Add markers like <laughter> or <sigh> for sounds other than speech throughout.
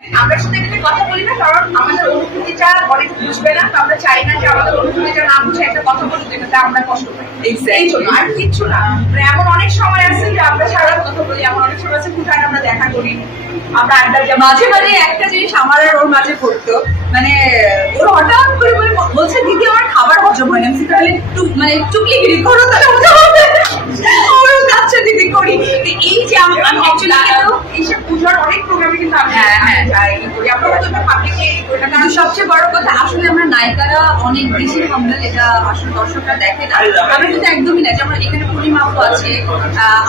আমরা শুধু এখানে কথা বলি না কারণ আমাদের অনুভূতিটা অনেক বুঝবে না। আমরা চাই না যে আমাদের অনুভূতিটা না বুঝে একটা কথা বলতে এটাতে আমরা কষ্ট পাই। এই জন্য আর কিচ্ছু না। মানে এমন অনেক সময় আছে যে আমরা সারা কথা বলি এমন অনেক সময় আছে আমরা দেখা করি আমরা আড্ডা মাঝে মাঝে একটা জিনিস আমার আর ওর মাঝে করতো মানে ওর হঠাৎ করে বলছে দিদি আমার খাবার হজম হয় না আমি তাহলে একটু মানে টুকলিগিরি করো তাহলে মজা হবে। ওরও আচ্ছা দিদি করি। এই যে আমি অ্যাকচুয়ালি এইসব পুজোর অনেক প্রোগ্রামে কিন্তু আমি হ্যাঁ, হ্যাঁ। সবচেয়ে বড় কথা আসলে আমরা নায়িকারা অনেক বেশি হামদাল এটা আসলে দর্শকরা দেখে না আমরা কিন্তু একদমই না যেমন এখানে পূর্ণিমা আপু আছে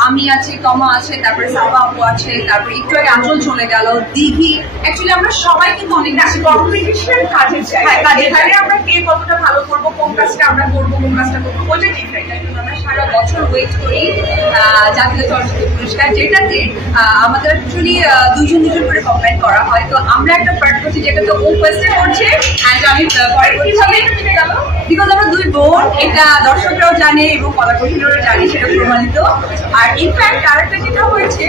আমি আছি তমা আছে তারপরে সাবা আপু আছে তারপরে একটু আগে আঁচল চলে গেল দিঘি অ্যাকচুয়ালি আমরা সবাই কিন্তু অনেক বেশি কম্পিটিশন কাজের হ্যাঁ, এখানে আমরা কে কতটা ভালো করব কোন কাজটা আমরা করব কোন কাজটা করব ওইটা ডিফারেন্ট আমরা সারা বছর ওয়েট করি জাতীয় চলচ্চিত্র পুরস্কার যেটাতে আমাদের অ্যাকচুয়ালি দুজন দুজন করে কম্বাইন করা হয়। তো আমরা একটা পার্ট করছি যেটাতে ও ফার্স্টে করছে অ্যান্ড আমি পরে করছি। বিকজ আমরা দুই বোন, এটা দর্শকরাও জানে এবং কলাকুশলীরাও জানে, সেটা প্রমাণিত। আর ইনফ্যাক্ট আরেকটা যেটা হয়েছে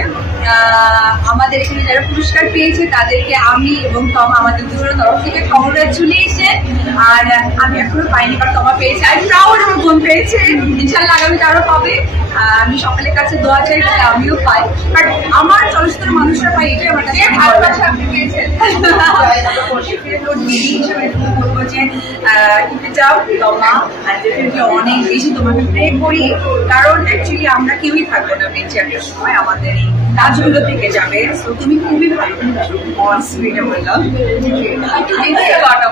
আমাদের এখানে যারা পুরস্কার পেয়েছে তাদেরকে আমি এবং তমা আমাদের দুজনের তরফ থেকে কংগ্রেচুলেশন আর আমি এখনও পাইনি কারণ তমা পেয়েছে। আমি প্রাউড আমার বোন পেয়েছে। ইনশাল্লাহ আগামী তারও পাবে। আমি সকলের কাছে দোয়া চাই যাতে আমিও পাই। বাট আমার চলচ্চিত্রের মানুষরা পাই এটাই আমার কাছে ভালোবাসা আপনি পেয়েছেন? <laughs> দিদি হিসেবে তুমি বলব যে কিন্তু যাও তোমা। ডেফিনেটলি অনেক বেশি তোমাকে প্রে করি। কারণ অ্যাকচুয়ালি আমরা কেউই থাকব না বেঁচে একটা সময়। আমাদের এই কাজগুলো থেকে যাবে। সো তুমি খুবই ভালো সুইটা বললাম আমরা